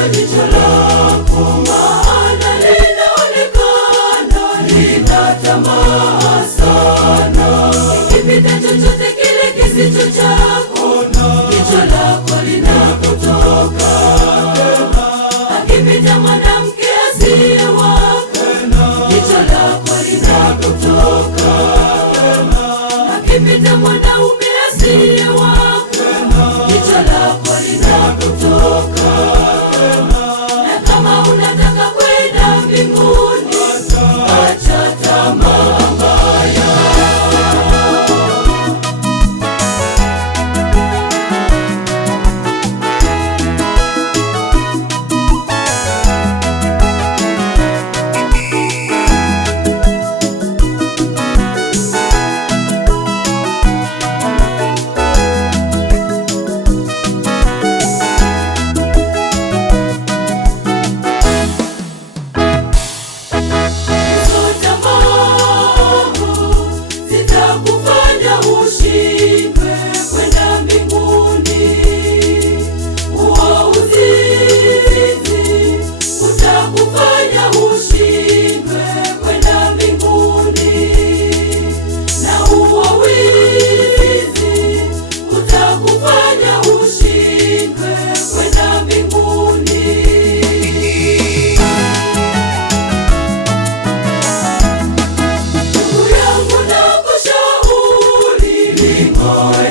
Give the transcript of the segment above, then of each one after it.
hilo jicho lako, maana linaonekana lina tamaa sana. Ikipita chochote kile kisicho chako, jicho lako linapotoka. Akipita mwanamke asiye wako, jicho lako linapotoka. Akipita mwanaume asiye wako, jicho lako linapotoka. Na kama unataka kwenda mbinguni, acha tamaa mbaya.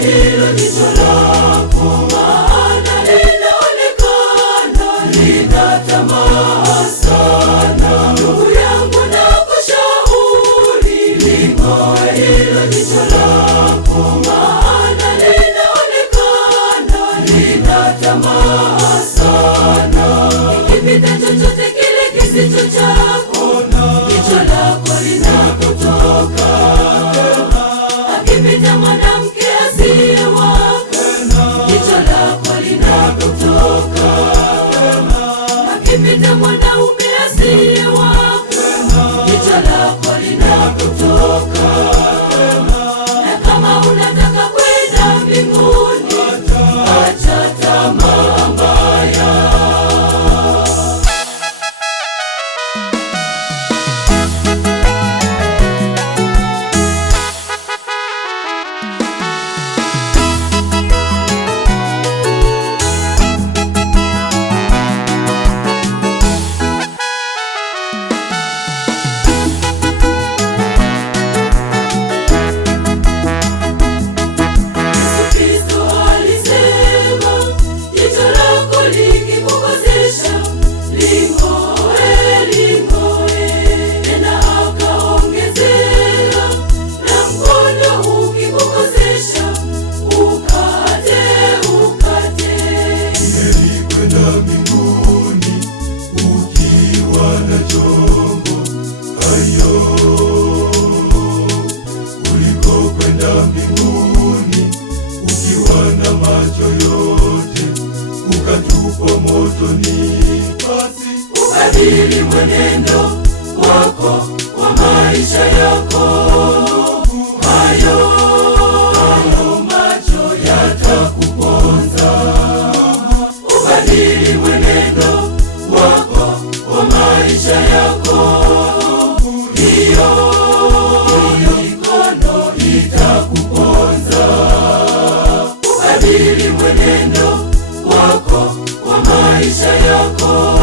Hilo jicho lako, maana linaonekana lina tamaa sana. Ndugu yangu nakushauri, ling'oe hilo jicho lako, maana linaonekana lina tamaa sana. Ikipita chochote kile kisicho chako, jicho lako linapotoka. Akipita mwanamke asiye wako, jicho lako linapotoka. Akipita mwanaume asiye wako, jicho lako linapotoka. Na kama unataka kwenda mbinguni, acha tamaa mbaya. Mbinguni ukiwa na macho yote, ukatupwa motoni, basi ubadili mwenendo wako wa maisha yako. Hayo macho yatakuponza. Ubadili mwenendo wako wa maisha yako. Hiyo mikono itakuponza. Ubadili mwenendo wako wa maisha yako.